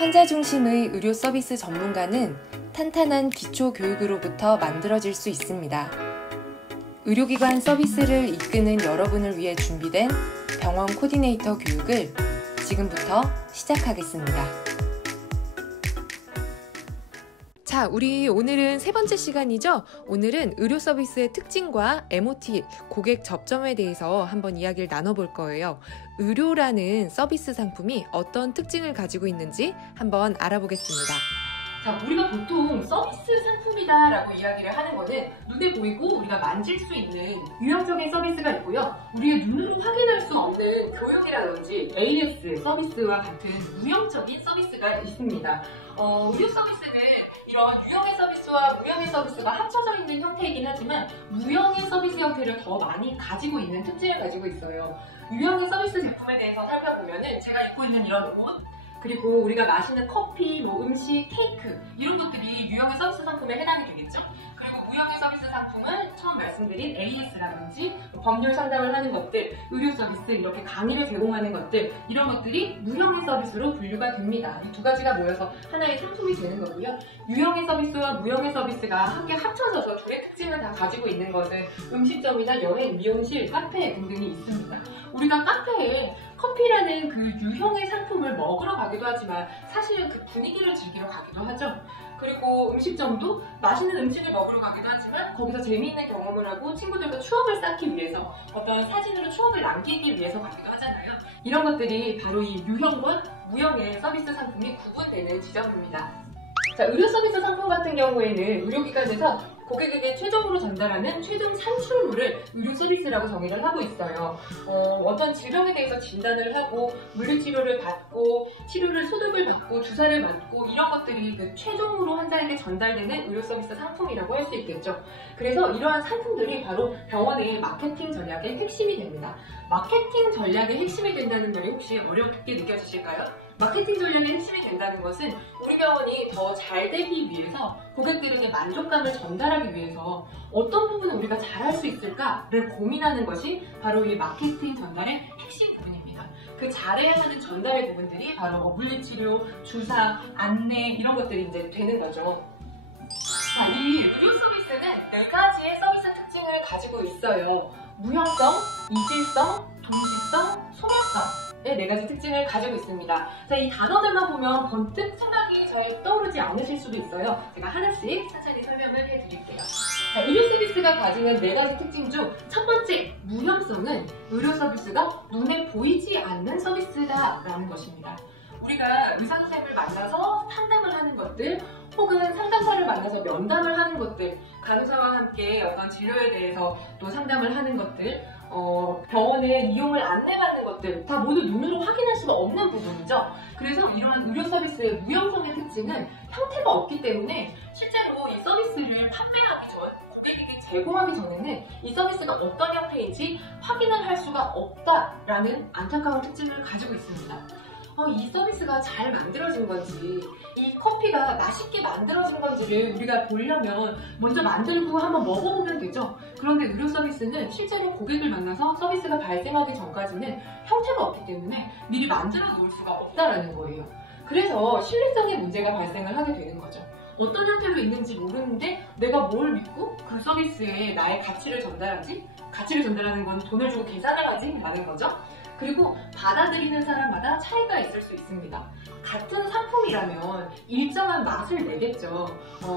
환자 중심의 의료 서비스 전문가는 탄탄한 기초 교육으로부터 만들어질 수 있습니다. 의료기관 서비스를 이끄는 여러분을 위해 준비된 병원 코디네이터 교육을 지금부터 시작하겠습니다. 자, 우리 오늘은 세 번째 시간이죠? 오늘은 의료 서비스의 특징과 MOT, 고객 접점에 대해서 한번 이야기를 나눠볼 거예요. 의료라는 서비스 상품이 어떤 특징을 가지고 있는지 한번 알아보겠습니다. 자, 우리가 보통 서비스 상품이다라고 이야기를 하는 거는 눈에 보이고 우리가 만질 수 있는 유형적인 서비스가 있고요. 우리의 눈으로 확인할 수 없는 교육이라든지 AS 서비스와 같은 무형적인 서비스가 있습니다. 의료 서비스는 이런 유형의 서비스와 무형의 서비스가 합쳐져 있는 형태이긴 하지만 무형의 서비스 형태를 더 많이 가지고 있는 특징을 가지고 있어요. 유형의 서비스 제품에 대해서 살펴보면은 제가 입고 있는 이런 옷, 그리고 우리가 마시는 커피, 음식, 케이크 이런 것들이 유형의 서비스 상품에 해당이 되겠죠. 그리고 무형의 서비스 상품은 처음 말씀드린 AS라든지 법률 상담을 하는 것들, 의료 서비스, 이렇게 강의를 제공하는 것들, 이런 것들이 무형의 서비스로 분류가 됩니다. 이 두 가지가 모여서 하나의 상품이 되는 거고요. 유형의 서비스와 무형의 서비스가 함께 합쳐져서 둘의 특징을 다 가지고 있는 것은 음식점이나 여행, 미용실, 카페 등등이 있습니다. 우리가 카페에 커피라는 그 유형의 상품을 먹으러 가기도 하지만 사실은 그 분위기를 즐기러 가기도 하죠. 그리고 음식점도 맛있는 음식을 먹으러 가기도 하지만 거기서 재미있는 경험을 하고 친구들과 추억을 쌓기 위해서 어떤 사진으로 추억을 남기기 위해서 가기도 하잖아요. 이런 것들이 바로 이 유형과 무형의 서비스 상품이 구분되는 지점입니다. 자, 의료 서비스 상품 같은 경우에는 의료기관에서 고객에게 최종으로 전달하는 최종 산출물을 의료 서비스라고 정의를 하고 있어요. 어떤 질병에 대해서 진단을 하고 물리치료를 받고 치료를 소독을 받고 주사를 맞고 이런 것들이 그 최종으로 환자에게 전달되는 의료 서비스 상품이라고 할 수 있겠죠. 그래서 이러한 상품들이 바로 병원의 마케팅 전략의 핵심이 됩니다. 마케팅 전략의 핵심이 된다는 말이 혹시 어렵게 느껴지실까요? 마케팅 전략의 핵심이 된다는 것은 우리 병원이 더 잘 되기 위해서 고객들에게 만족감을 전달하기 위해서 어떤 부분을 우리가 잘할 수 있을까를 고민하는 것이 바로 이 마케팅 전달의 핵심 부분입니다. 그 잘해야 하는 전달의 부분들이 바로 물리치료, 주사, 안내 이런 것들이 이제 되는 거죠. 자, 이 의료 서비스는 4가지의 서비스 특징을 가지고 있어요. 무형성, 이질성, 동시성, 소멸성의 4가지 특징을 가지고 있습니다. 자, 이 단어들만 보면 번뜩 생각이 잘 떠오르지 않으실 수도 있어요. 제가 하나씩 천천히 설명을 해드릴게요. 자, 의료 서비스가 가지는 4가지 특징 중 첫 번째, 무형성은 의료 서비스가 눈에 보이지 않는 서비스다라는 것입니다. 우리가 의사 선생님을 만나서 상담을 하는 것들, 혹은 상담사를 만나서 면담을 하는 것들, 간호사와 함께 어떤 치료에 대해서 또 상담을 하는 것들, 병원에 이용을 안내받는 것들 다 모두 눈으로 확인할 수가 없는 부분이죠. 그래서 이러한 의료 서비스의 무형성의 특징은 형태가 없기 때문에 실제로 이 서비스를 판매하기 전, 고객에게 제공하기 전에는 이 서비스가 어떤 형태인지 확인을 할 수가 없다라는 안타까운 특징을 가지고 있습니다. 이 서비스가 잘 만들어진 건지, 이 커피가 맛있게 만들어진 건지를 우리가 보려면 먼저 만들고 한번 먹어보면 되죠. 그런데 의료 서비스는 실제로 고객을 만나서 서비스가 발생하기 전까지는 형태가 없기 때문에 미리 만들어 놓을 수가 없다라는 거예요. 그래서 신뢰성의 문제가 발생을 하게 되는 거죠. 어떤 형태로 있는지 모르는데 내가 뭘 믿고 그 서비스에 나의 가치를 전달하지? 가치를 전달하는 건 돈을 주고 계산을 하지? 라는 거죠. 그리고 받아들이는 사람마다 차이가 있을 수 있습니다. 같은 상품이라면 일정한 맛을 내겠죠.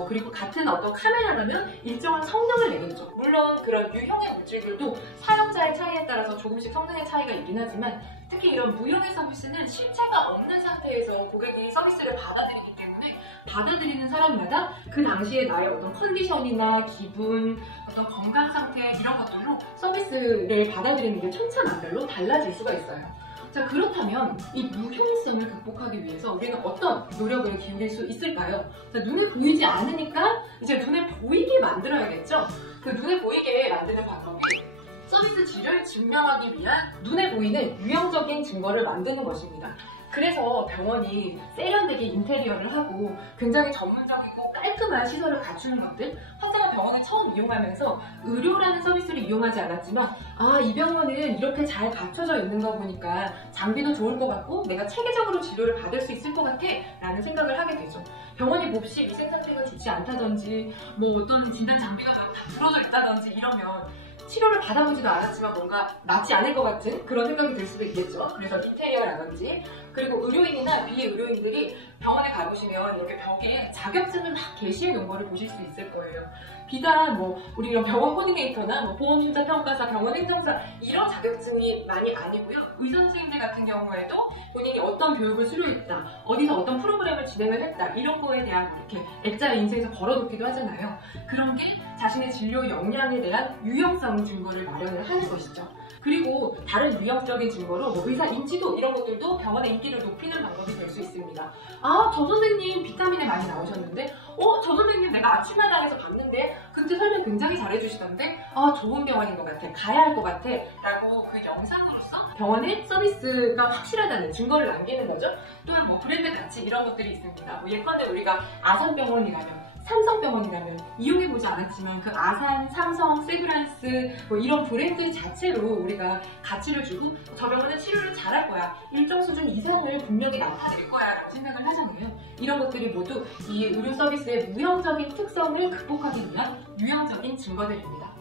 그리고 같은 어떤 카메라라면 일정한 성능을 내겠죠. 물론 그런 유형의 물질들도 사용자의 차이에 따라서 조금씩 성능의 차이가 있긴 하지만 특히 이런 무형의 서비스는 실체가 없는 상태에서 고객이 서비스를 받아들이기 때문에 받아들이는 사람마다 그 당시에 나의 어떤 컨디션이나 기분, 어떤 건강 상태 이런 것들로 서비스를 받아들이는 게 천차만별로 달라질 수가 있어요. 자, 그렇다면 이 무형성을 극복하기 위해서 우리는 어떤 노력을 기울일 수 있을까요? 자, 눈에 보이지 않으니까 이제 눈에 보이게 만들어야겠죠? 그 눈에 보이게 만드는 방법이 서비스 질을 증명하기 위한 눈에 보이는 유형적인 증거를 만드는 것입니다. 그래서 병원이 세련되게 인테리어를 하고 굉장히 전문적이고 깔끔한 시설을 갖추는 것들, 환자가 병원을 처음 이용하면서 의료라는 서비스를 이용하지 않았지만 이 병원은 이렇게 잘 갖춰져 있는 거 보니까 장비도 좋을 것 같고 내가 체계적으로 진료를 받을 수 있을 것 같아 라는 생각을 하게 되죠. 병원이 몹시 위생 상태가 좋지 않다든지 어떤 진단 장비가 다 부러져 있다든지 이러면 치료를 받아보지도 않았지만 뭔가 낫지 않을 것 같은 그런 생각이 들 수도 있겠죠. 그래서 인테리어라든지, 그리고 의료인이나 비의료인들이 병원에 가보시면 이렇게 벽에 자격증을 막 게시해 놓은 거를 보실 수 있을 거예요. 비단 우리 이런 병원 코디네이터나 보험심사 평가사, 병원 행정사 이런 자격증이 많이 아니고요. 의사 선생님들 같은 경우에도 본인이 어떤 교육을 수료했다, 어디서 어떤 프로그램을 진행을 했다 이런 거에 대한 이렇게 액자를 인쇄해서 걸어놓기도 하잖아요. 그런 게 자신의 진료 역량에 대한 유형성 증거를 마련을 하는 것이죠. 그리고 다른 유형적인 증거로 의사 인지도 이런 것들도 병원의 인기를 높이는 방법이 될 수 있습니다. 저 선생님 비타민에 많이 나오셨는데 저 선생님 내가 아침마당에서 봤는데 그때 설명 굉장히 잘해주시던데 좋은 병원인 것 같아, 가야 할 것 같아 라고 그 영상으로서 병원의 서비스가 확실하다는 증거를 남기는 거죠. 또 브랜드 가치 이런 것들이 있습니다. 예컨대 우리가 아산병원이라면, 삼성병원이라면 이용해보지 않았지만 그 아산, 삼성, 세브란스 이런 브랜드 자체로 우리가 가치를 주고 저 병원은 치료를 잘할 거야, 일정 수준 이상을 분명히 나타낼 거야 라고 생각을 하잖아요. 이런 것들이 모두 이 의료 서비스의 무형적인 특성을 극복하기 위한 유형적인 증거들입니다.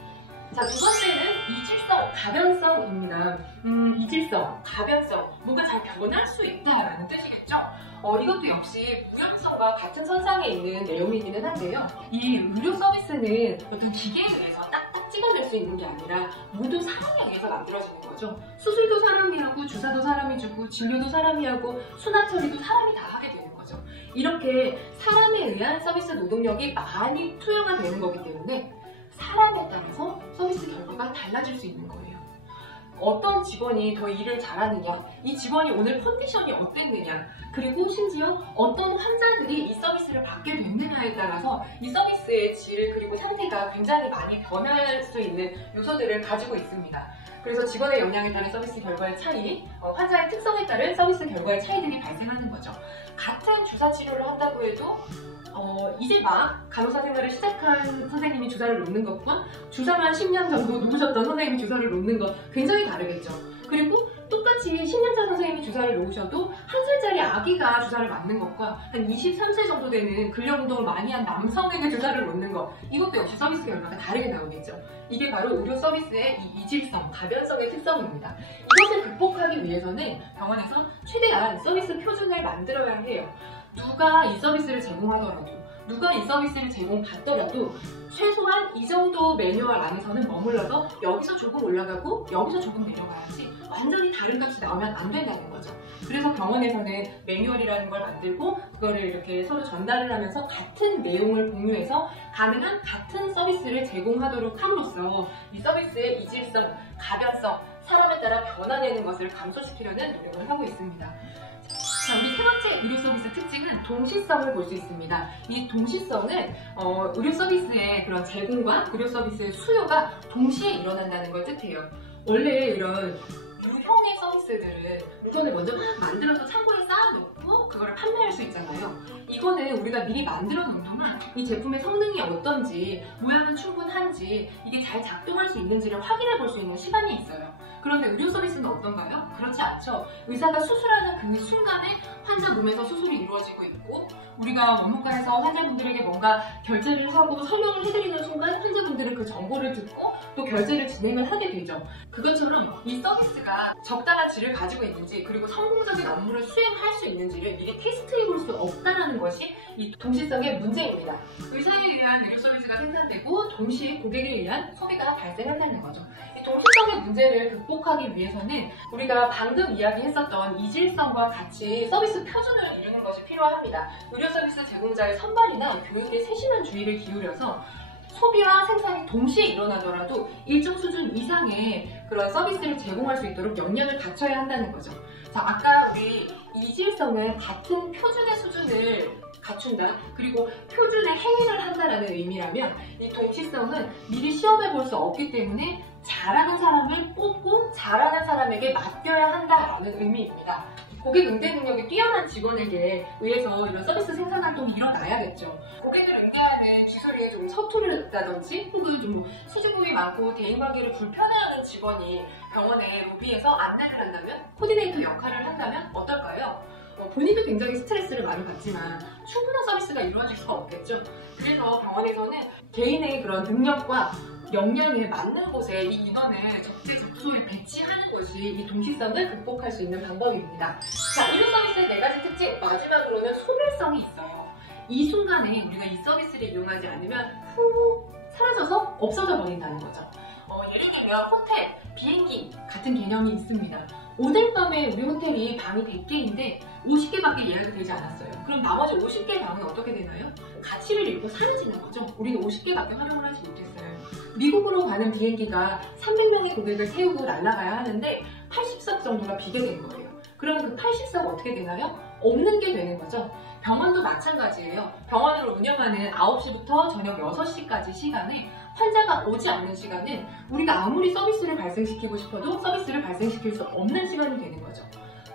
자, 두 번째는 이질성, 가변성입니다. 이질성, 가변성, 뭔가 잘 변할 수 있다라는 뜻이겠죠? 이것도 역시 무형성과 같은 선상에 있는 내용이기는 한데요. 이 의료 서비스는 어떤 기계에 의해서 딱딱 찍어낼 수 있는 게 아니라 모두 사람에 의해서 만들어지는 거죠. 수술도 사람이 하고, 주사도 사람이 주고, 진료도 사람이 하고, 수납 처리도 사람이 다 하게 되는 거죠. 이렇게 사람에 의한 서비스 노동력이 많이 투여가 되는 거기 때문에 사람에 따라서 서비스 결과가 달라질 수 있는 거예요. 어떤 직원이 더 일을 잘하느냐, 이 직원이 오늘 컨디션이 어땠느냐, 그리고 심지어 어떤 환자들이 이 서비스를 받게 됐느냐에 따라서 이 서비스의 질 그리고 상태가 굉장히 많이 변할 수 있는 요소들을 가지고 있습니다. 그래서 직원의 역량에 따른 서비스 결과의 차이, 환자의 특성에 따른 서비스 결과의 차이들이 발생하는 거죠. 같은 주사 치료를 한다고 해도 이제 막 간호사 생활을 시작한 선생님이 주사를 놓는 것과 주사만 10년 정도 놓으셨던 선생님이 주사를 놓는 것 굉장히 다르겠죠. 그리고 똑같이 10년 차 선생님이 주사를 놓으셔도 1살짜리 아기가 주사를 맞는 것과 한 23세 정도 되는 근력운동을 많이 한 남성에게 주사를 놓는 것, 이것도 역시 서비스 결과가 다르게 나오겠죠. 이게 바로 의료 서비스의 이 이질성, 가변성의 특성입니다. 이것을 극복하기 위해서는 병원에서 최대한 서비스 표준을 만들어야 해요. 누가 이 서비스를 제공하더라도, 누가 이 서비스를 제공받더라도 최소한 이 정도 매뉴얼 안에서는 머물러서 여기서 조금 올라가고 여기서 조금 내려가야지 완전히 다른 값이 나오면 안 된다는 거죠. 그래서 병원에서는 매뉴얼이라는 걸 만들고 그거를 이렇게 서로 전달을 하면서 같은 내용을 공유해서 가능한 같은 서비스를 제공하도록 함으로써 이 서비스의 이질성, 가변성, 사람에 따라 변화되는 것을 감소시키려는 노력을 하고 있습니다. 자, 우리 세 번째 의료 서비스 특징은 동시성을 볼 수 있습니다. 이 동시성은 의료 서비스의 그런 제공과 의료 서비스의 수요가 동시에 일어난다는 걸 뜻해요. 원래 이런 유형의 서비스들은 물건을 먼저 막 만들어서 창고에 쌓아놓고 그거를 판매할 수 있잖아요. 이거는 우리가 미리 만들어 놓은 동안 이 제품의 성능이 어떤지, 모양은 충분한지, 이게 잘 작동할 수 있는지를 확인해 볼 수 있는 시간이 있어요. 그런데 의료 서비스는 어떤가요? 그렇지 않죠. 의사가 수술하는 그 순간에 환자 몸에서 수술이 이루어지고 있고, 우리가 원무과에서 환자분들에게 뭔가 결제를 하고 설명을 해드리는 순간 환자분들은 그 정보를 듣고 또 결제를 진행을 하게 되죠. 그것처럼 이 서비스가 적당한 질을 가지고 있는지, 그리고 성공적인 업무를 수행할 수 있는지를 미리 테스트해 볼 수 없다는 것이 이 동시성의 문제입니다. 의사에 의한 의료 서비스가 생산되고 동시에 고객에 의한 소비가 발생한다는 거죠. 이 동시성의 문제를 극복하기 위해서는 우리가 방금 이야기했었던 이질성과 같이 서비스 표준을 이루는 것이 필요합니다. 의료 서비스 제공자의 선발이나 교육에 세심한 주의를 기울여서 소비와 생산이 동시에 일어나더라도 일정 수준 이상의 그런 서비스를 제공할 수 있도록 역량을 갖춰야 한다는 거죠. 자, 아까 우리 이질성은 같은 표준의 수준을 갖춘다, 그리고 표준의 행위를 한다라는 의미라면 이 동시성은 미리 시험해 볼 수 없기 때문에 잘하는 사람을 뽑고 잘하는 사람에게 맡겨야 한다라는 의미입니다. 고객 응대 능력이 뛰어난 직원에게 의해서 이런 서비스 생산 활동이 일어나야겠죠. 고객을 응대하는 기술에 좀 서투르다든지 혹은 좀 수줍음이 많고 대인관계를 불편해하는 직원이 병원의 로비에서 안내를 한다면, 코디네이터 역할을 한다면 어떨까요? 본인도 굉장히 스트레스를 많이 받지만 충분한 서비스가 이루어질 수가 없겠죠. 그래서 병원에서는 개인의 그런 능력과 역량에 맞는 곳에 이 인원을 적재적소에 배치하는 것이 이 동시성을 극복할 수 있는 방법입니다. 자, 의료 서비스의 4가지 특징, 마지막으로는 소멸성이 있어요. 이 순간에 우리가 이 서비스를 이용하지 않으면 후 사라져서 없어져 버린다는 거죠. 예를 들면 호텔, 비행기 같은 개념이 있습니다. 오늘 밤에 우리 호텔이 방이 100개인데 50개밖에 예약이 되지 않았어요. 그럼 나머지 50개 방은 어떻게 되나요? 가치를 잃고 사라지는 거죠. 우리는 50개밖에 활용을 하지 못했어요. 미국으로 가는 비행기가 300명의 고객을 태우고 날아가야 하는데 80석 정도가 비게 된 거예요. 그러면 그 80석 어떻게 되나요? 없는 게 되는 거죠. 병원도 마찬가지예요. 병원을 운영하는 9시부터 저녁 6시까지 시간에 환자가 오지 않는 시간은 우리가 아무리 서비스를 발생시키고 싶어도 서비스를 발생시킬 수 없는 시간이 되는 거죠.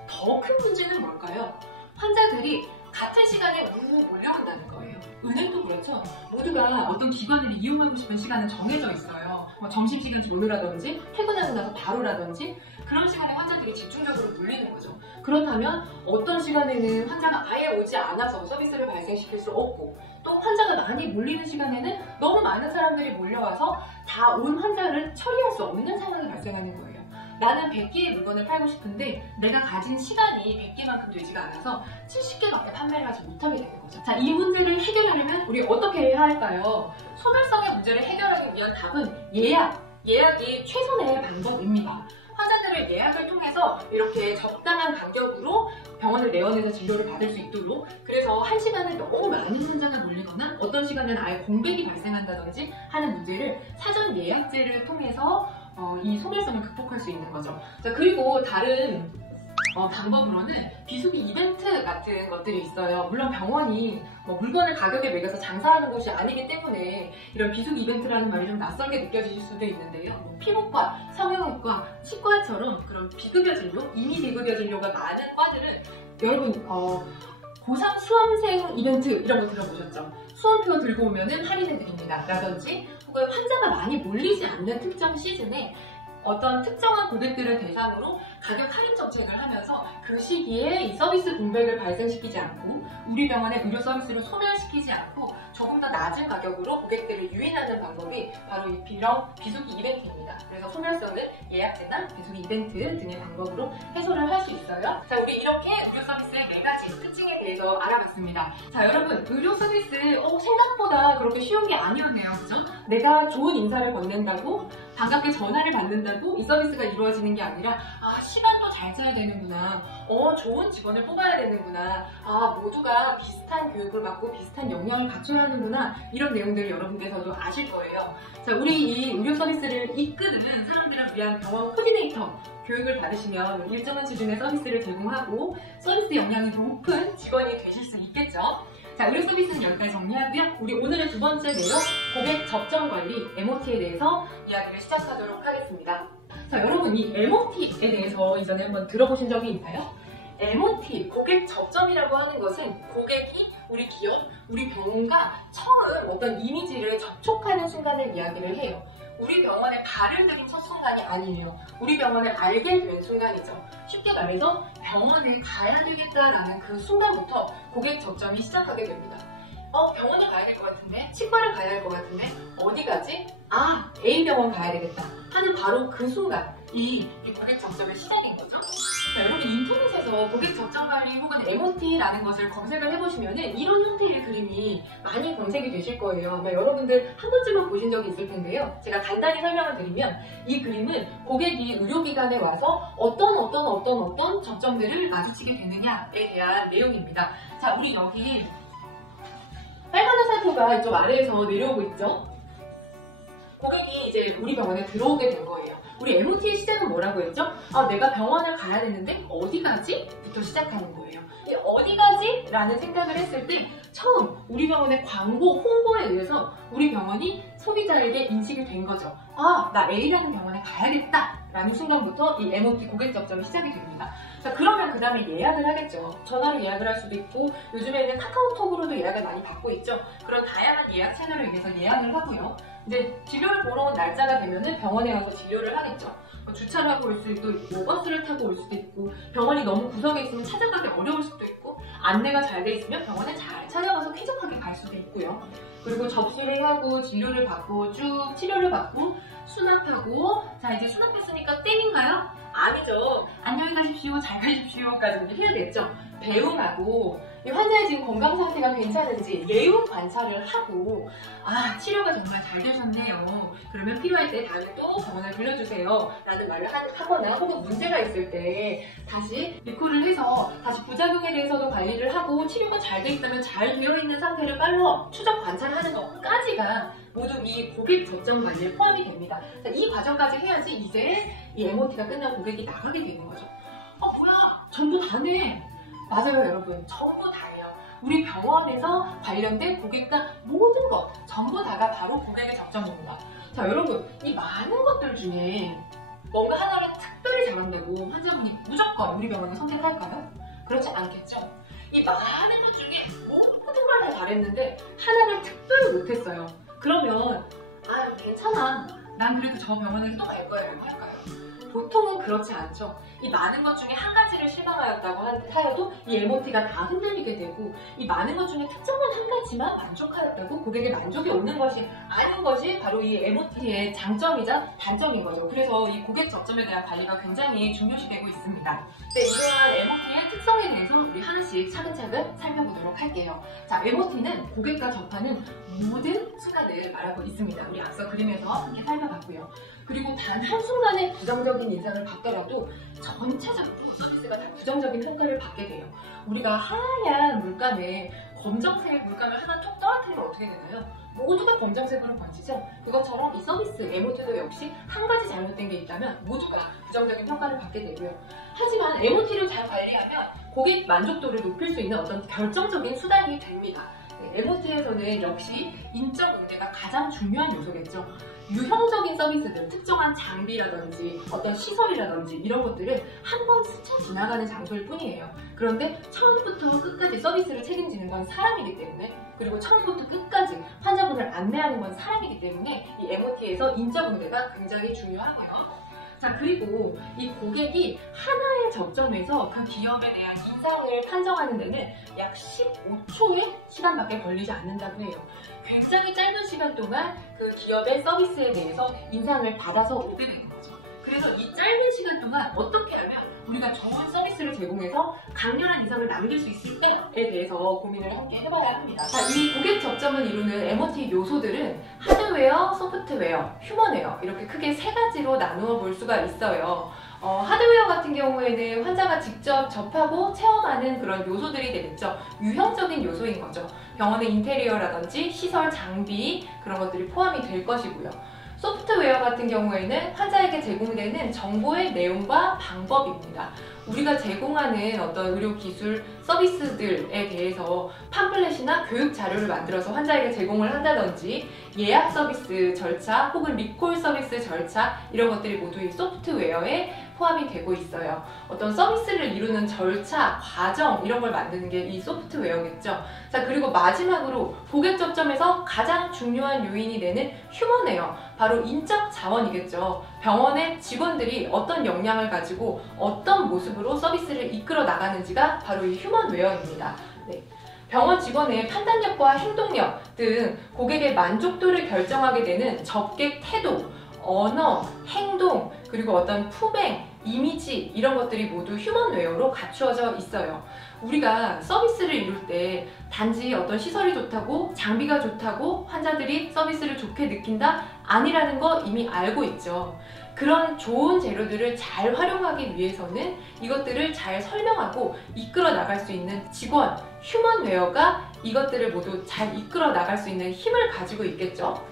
더 큰 문제는 뭘까요? 환자들이 같은 시간에 우르르 몰려온다는 거예요. 은행도 그렇죠. 모두가 어떤 기관을 이용하고 싶은 시간은 정해져 있어요. 점심시간 전후라든지 퇴근하고 나서 바로라든지 그런 시간에 환자들이 집중적으로 몰리는 거죠. 그렇다면 어떤 시간에는 환자가 아예 오지 않아서 서비스를 발생시킬 수 없고, 또 환자가 많이 몰리는 시간에는 너무 많은 사람들이 몰려와서 다 온 환자를 처리할 수 없는 상황이 발생하는 거예요. 나는 100개의 물건을 팔고 싶은데 내가 가진 시간이 100개만큼 되지가 않아서 70개밖에 판매를 하지 못하게 되는 거죠. 자, 이 문제를 해결하려면 우리 어떻게 해야 할까요? 소멸성의 문제를 해결하기 위한 답은 예약이 최선의 방법입니다. 환자들을 예약을 통해서 이렇게 적당한 간격으로 병원을 내원해서 진료를 받을 수 있도록, 그래서 한 시간에 너무 많은 환자가 몰리거나 어떤 시간에는 아예 공백이 발생한다든지 하는 문제를 사전 예약제를 통해서 이 소멸성을 극복할 수 있는 거죠. 자, 그리고 다른 방법으로는 비수기 이벤트 같은 것들이 있어요. 물론 병원이 물건을 가격에 매겨서 장사하는 곳이 아니기 때문에 이런 비수기 이벤트라는 말이 좀 낯설게 느껴지실 수도 있는데요. 피부과, 성형외과, 치과처럼 그런 비급여 진료, 이미 비급여 진료가 많은 과들은 여러분 고3 수험생 이벤트 이런 거 들어보셨죠? 수험표 들고 오면은 할인해드립니다 라든지, 혹은 환자가 많이 몰리지 않는 특정 시즌에 어떤 특정한 고객들을 대상으로 가격 할인 정책을 하면서 그 시기에 이 서비스 공백을 발생시키지 않고 우리 병원의 의료 서비스를 소멸시키지 않고 조금 더 낮은 가격으로 고객들을 유인하는 방법이 바로 이 비수기 이벤트입니다. 그래서 소멸성은 예약제나 비수기 이벤트 등의 방법으로 해소를 할 수 있어요. 자, 우리 이렇게 의료 서비스의 4가지 특징에 대해서 알아봤습니다. 자, 여러분, 의료 서비스 생각보다 그렇게 쉬운 게 아니었네요. 그죠? 내가 좋은 인사를 건넨다고, 반갑게 전화를 받는다고 이 서비스가 이루어지는 게 아니라, 시간도 잘 짜야 되는구나, 좋은 직원을 뽑아야 되는구나, 모두가 비슷한 교육을 받고 비슷한 역량을 갖춰야 하는구나, 이런 내용들을 여러분께서도 아실 거예요. 자, 우리 이 의료 서비스를 이끄는 사람들을 위한 병원 코디네이터 교육을 받으시면 일정한 수준의 서비스를 제공하고 서비스 역량이 높은 직원이 되실 수 있겠죠. 자, 의료 서비스는 여기까지 정리하고요. 우리 오늘의 2번째 내용, 고객 접점 관리, MOT에 대해서 이야기를 시작하도록 하겠습니다. 자, 여러분, 이 MOT에 대해서 이전에 한번 들어보신 적이 있나요? MOT, 고객 접점이라고 하는 것은 고객이 우리 기업, 우리 병원과 처음 어떤 이미지를 접촉하는 순간을 이야기를 해요. 우리 병원에 발을 들인 첫 순간이 아니에요. 우리 병원을 알게 된 순간이죠. 쉽게 말해서 병원에 가야 되겠다라는 그 순간부터 고객 접점이 시작하게 됩니다. 병원에 가야 될 것 같은데? 치과를 가야 될 것 같은데? 어디 가지? A병원 가야 되겠다 하는 바로 그 순간 이 고객 접점의 시작인 거죠. 자, 여러분, 인터넷에서 고객 접점 관리 혹은 MOT라는 것을 검색을 해보시면은 이런 형태의 그림이 많이 검색이 되실 거예요. 아마 여러분들 한 번쯤은 보신 적이 있을 텐데요. 제가 간단히 설명을 드리면 이 그림은 고객이 의료기관에 와서 어떤 접점들을 마주치게 되느냐에 대한 내용입니다. 자, 우리 여기 빨간 화살표가 이쪽 아래에서 내려오고 있죠? 고객이 이제 우리 병원에 들어오게 된 거예요. 우리 MOT의 시작은 뭐라고 했죠? 내가 병원을 가야 되는데 어디 가지? 부터 시작하는 거예요. 이 어디 가지? 라는 생각을 했을 때 처음 우리 병원의 광고, 홍보에 의해서 우리 병원이 소비자에게 인식이 된 거죠. 나 A라는 병원에 가야겠다 라는 순간부터 이 MOT 고객 접점이 시작이 됩니다. 자, 그러면 그 다음에 예약을 하겠죠. 전화로 예약을 할 수도 있고 요즘에는 카카오톡으로도 예약을 많이 받고 있죠. 그런 다양한 예약 채널을 이용해서 예약을 하고요. 이제 진료를 보러 온 날짜가 되면은 병원에 가서 진료를 하겠죠. 주차를 하고 올 수도 있고 버스를 타고 올 수도 있고 병원이 너무 구석에 있으면 찾아가기 어려울 수도 있고 안내가 잘 돼 있으면 병원에 잘 찾아가서 쾌적하게 갈 수도 있고요. 그리고 접수를 하고 진료를 받고 쭉 치료를 받고 수납하고 자 이제 수납했으니까 땡인가요? 아니죠. 안녕히 가십시오. 잘 가십시오까지 해야겠죠. 배웅하고 이 환자의 지금 건강 상태가 괜찮은지 예후 관찰을 하고 아 치료가 정말 잘 되셨네요. 그러면 필요할 때 다음에 또 병원을 불러주세요 라는 말을 하거나 혹은 문제가 있을 때 다시 리콜을 해서 다시 부작용에 대해서도 관리를 하고 치료가 잘 돼 있다면 잘 되어 있는 상태를 빨로 추적 관찰하는 것까지가 모두 이 고객 접점 관리에 포함이 됩니다. 자, 이 과정까지 해야지 이제 이 MOT가 끝나고 고객이 나가게 되는 거죠. 뭐야 전부 다네. 맞아요 여러분 전부 다예요. 우리 병원에서 관련된 고객과 모든 것 전부 다가 바로 고객의 접점입니다. 자 여러분 이 많은 것들 중에 뭔가 하나를 특별히 잘한다고 환자분이 무조건 우리 병원을 선택할까요? 그렇지 않겠죠. 이 많은 것 중에 모든 걸 다 잘했는데 하나를 특별히 못했어요. 그러면 아 괜찮아 난 그래도 저 병원에서 또 갈 거야 라고 할까요? 보통은 그렇지 않죠. 이 많은 것 중에 한 가지를 실망하였다고 하여도 이 MOT가 다 흔들리게 되고 이 많은 것 중에 특정한 한 가지만 만족하였다고 고객의 만족이 없는 것이 아닌 것이 바로 이 MOT의 장점이자 단점인 거죠. 그래서 이 고객 접점에 대한 관리가 굉장히 중요시되고 있습니다. 네, 이러한 MOT의 특성에 대해서 우리 하나씩 차근차근 살펴보도록 할게요. 자, MOT는 고객과 접하는 모든 순간을 말하고 있습니다. 우리 앞서 그림에서 함께 살펴봤고요. 그리고 단 한순간의 부정적인 인상을 받더라도 전체적으로 서비스가 다 부정적인 평가를 받게 돼요. 우리가 하얀 물감에 검정색 물감을 하나 톡 떨어뜨리면 어떻게 되나요? 모두가 검정색으로 번지죠? 그것처럼 이 서비스 MOT도 역시 한 가지 잘못된 게 있다면 모두가 부정적인 평가를 받게 되고요. 하지만 MOT를 잘 관리하면 고객 만족도를 높일 수 있는 어떤 결정적인 수단이 됩니다. MOT에서는 역시 인적 응대가 가장 중요한 요소겠죠. 유형적인 서비스들, 특정한 장비라든지 어떤 시설이라든지 이런 것들은 한 번 스쳐 지나가는 장소일 뿐이에요. 그런데 처음부터 끝까지 서비스를 책임지는 건 사람이기 때문에 그리고 처음부터 끝까지 환자분을 안내하는 건 사람이기 때문에 이 MOT에서 인적 응대가 굉장히 중요하고요. 자 그리고 이 고객이 하나의 접점에서 그 기업에 대한 인상을 판정하는 데는 약 15초의 시간밖에 걸리지 않는다고 해요. 굉장히 짧은 시간 동안 그 기업의 서비스에 대해서 인상을 받아서 오게 되는 거죠. 그래서 이 짧은 시간 동안 어떻게 하면 우리가 좋은 서비스를 제공해서 강렬한 인상을 남길 수 있을까에 대해서 고민을 함께 해봐야 합니다. 자, 이 고객 접점을 이루는 MOT 요소들은 하드웨어, 소프트웨어, 휴먼웨어 이렇게 크게 세 가지로 나누어 볼 수가 있어요. 하드웨어 같은 경우에는 환자가 직접 접하고 체험하는 그런 요소들이 되겠죠. 유형적인 요소인 거죠. 병원의 인테리어라든지 시설, 장비 그런 것들이 포함이 될 것이고요. 소프트웨어 같은 경우에는 환자에게 제공되는 정보의 내용과 방법입니다. 우리가 제공하는 어떤 의료 기술 서비스들에 대해서 팜플렛이나 교육 자료를 만들어서 환자에게 제공을 한다든지 예약 서비스 절차 혹은 리콜 서비스 절차 이런 것들이 모두 이 소프트웨어에 포함이 되고 있어요. 어떤 서비스를 이루는 절차, 과정 이런 걸 만드는 게 이 소프트웨어겠죠. 자 그리고 마지막으로 고객 접점에서 가장 중요한 요인이 되는 휴먼웨어 바로 인적 자원이겠죠. 병원의 직원들이 어떤 역량을 가지고 어떤 모습으로 서비스를 이끌어 나가는지가 바로 이 휴먼웨어입니다. 네. 병원 직원의 판단력과 행동력 등 고객의 만족도를 결정하게 되는 접객 태도, 언어, 행동, 그리고 어떤 품행, 이미지 이런 것들이 모두 휴먼웨어로 갖추어져 있어요. 우리가 서비스를 이룰 때 단지 어떤 시설이 좋다고 장비가 좋다고 환자들이 서비스를 좋게 느낀다? 아니라는 거 이미 알고 있죠. 그런 좋은 재료들을 잘 활용하기 위해서는 이것들을 잘 설명하고 이끌어 나갈 수 있는 직원, 휴먼웨어가 이것들을 모두 잘 이끌어 나갈 수 있는 힘을 가지고 있겠죠.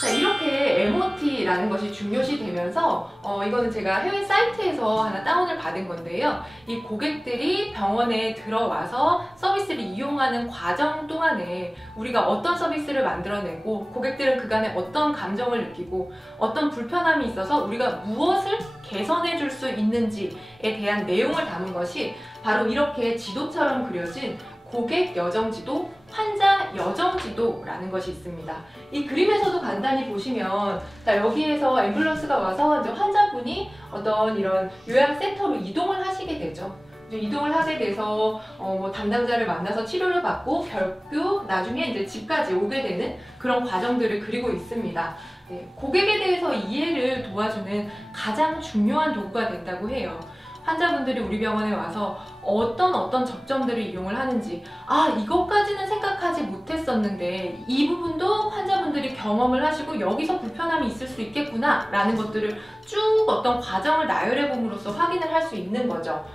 자, 이렇게 MOT라는 것이 중요시 되면서 이거는 제가 해외 사이트에서 하나 다운을 받은 건데요. 이 고객들이 병원에 들어와서 서비스를 이용하는 과정 동안에 우리가 어떤 서비스를 만들어내고 고객들은 그간에 어떤 감정을 느끼고 어떤 불편함이 있어서 우리가 무엇을 개선해 줄 수 있는지에 대한 내용을 담은 것이 바로 이렇게 지도처럼 그려진 고객 여정지도, 환자 여정지도라는 것이 있습니다. 이 그림에서도 간단히 보시면 여기에서 앰뷸런스가 와서 이제 환자분이 어떤 이런 요양센터로 이동을 하시게 되죠. 이동을 하게 돼서 뭐 담당자를 만나서 치료를 받고 결국 나중에 이제 집까지 오게 되는 그런 과정들을 그리고 있습니다. 네, 고객에 대해서 이해를 도와주는 가장 중요한 도구가 된다고 해요. 환자분들이 우리 병원에 와서 어떤 접점들을 이용을 하는지, 이것까지는 생각하지 못했었는데 이 부분도 환자분들이 경험을 하시고 여기서 불편함이 있을 수 있겠구나 라는 것들을 쭉 어떤 과정을 나열해 봄으로써 확인을 할 수 있는 거죠.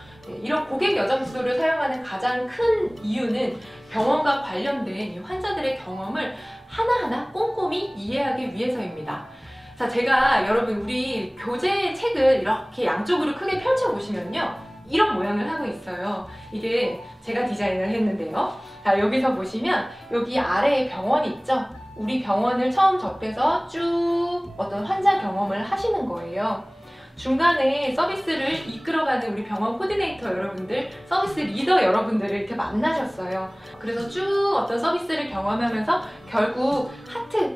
이런 고객 여정 지도를 사용하는 가장 큰 이유는 병원과 관련된 환자들의 경험을 하나하나 꼼꼼히 이해하기 위해서입니다. 자, 제가 여러분 우리 교재 책을 이렇게 양쪽으로 크게 펼쳐보시면요, 이런 모양을 하고 있어요. 이게 제가 디자인을 했는데요. 자, 여기서 보시면 여기 아래에 병원이 있죠? 우리 병원을 처음 접해서 쭉 어떤 환자 경험을 하시는 거예요. 중간에 서비스를 이끌어가는 우리 병원 코디네이터 여러분들, 서비스 리더 여러분들을 이렇게 만나셨어요. 그래서 쭉 어떤 서비스를 경험하면서 결국 하트,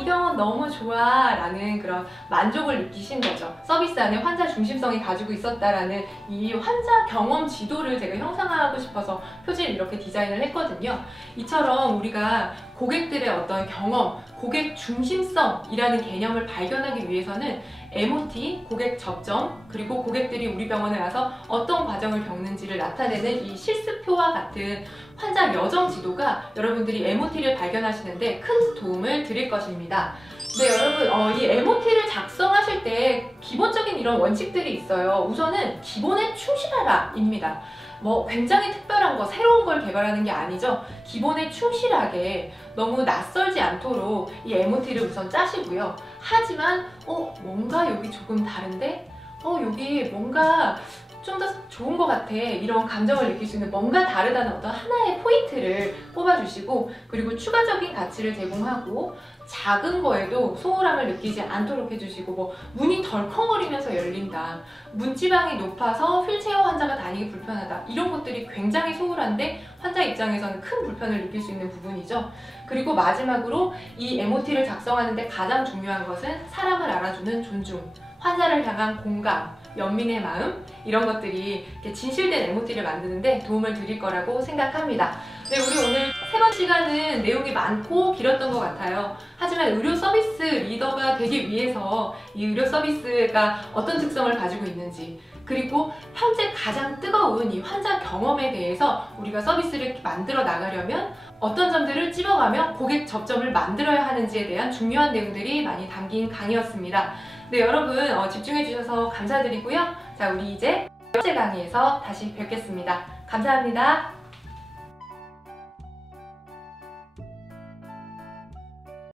이 병원 너무 좋아 라는 그런 만족을 느끼신 거죠. 서비스 안에 환자 중심성이 가지고 있었다라는 이 환자 경험 지도를 제가 형상화하고 싶어서 표지를 이렇게 디자인을 했거든요. 이처럼 우리가 고객들의 어떤 경험, 고객 중심성이라는 개념을 발견하기 위해서는 MOT, 고객 접점, 그리고 고객들이 우리 병원에 와서 어떤 과정을 겪는지를 나타내는 이 실습표와 같은 환자 여정 지도가 여러분들이 MOT를 발견하시는데 큰 도움을 드릴 것입니다. 네, 여러분, 이 MOT를 작성하실 때 기본적인 이런 원칙들이 있어요. 우선은 기본에 충실하라 입니다. 뭐 굉장히 특별한 거, 새로운 걸 개발하는 게 아니죠. 기본에 충실하게 너무 낯설지 않도록 이 MOT를 우선 짜시고요. 하지만 뭔가 여기 조금 다른데? 여기 뭔가 좀 더 좋은 것 같아, 이런 감정을 느낄 수 있는 뭔가 다르다는 어떤 하나의 포인트를 뽑아주시고, 그리고 추가적인 가치를 제공하고 작은 거에도 소홀함을 느끼지 않도록 해주시고, 뭐 문이 덜컹거리면서 열린다, 문지방이 높아서 휠체어 환자가 다니기 불편하다, 이런 것들이 굉장히 소홀한데 환자 입장에서는 큰 불편을 느낄 수 있는 부분이죠. 그리고 마지막으로 이 MOT를 작성하는데 가장 중요한 것은 사람을 알아주는 존중, 환자를 향한 공감, 연민의 마음, 이런 것들이 이렇게 진실된 MOT를 만드는데 도움을 드릴 거라고 생각합니다. 네, 우리 오늘 3번 시간은 내용이 많고 길었던 것 같아요. 하지만 의료 서비스 리더가 되기 위해서 이 의료 서비스가 어떤 특성을 가지고 있는지, 그리고 현재 가장 뜨거운 이 환자 경험에 대해서 우리가 서비스를 만들어 나가려면 어떤 점들을 찝어가며 고객 접점을 만들어야 하는지에 대한 중요한 내용들이 많이 담긴 강의였습니다. 네, 여러분 집중해 주셔서 감사드리고요. 자, 우리 이제 세 번째 강의에서 다시 뵙겠습니다. 감사합니다.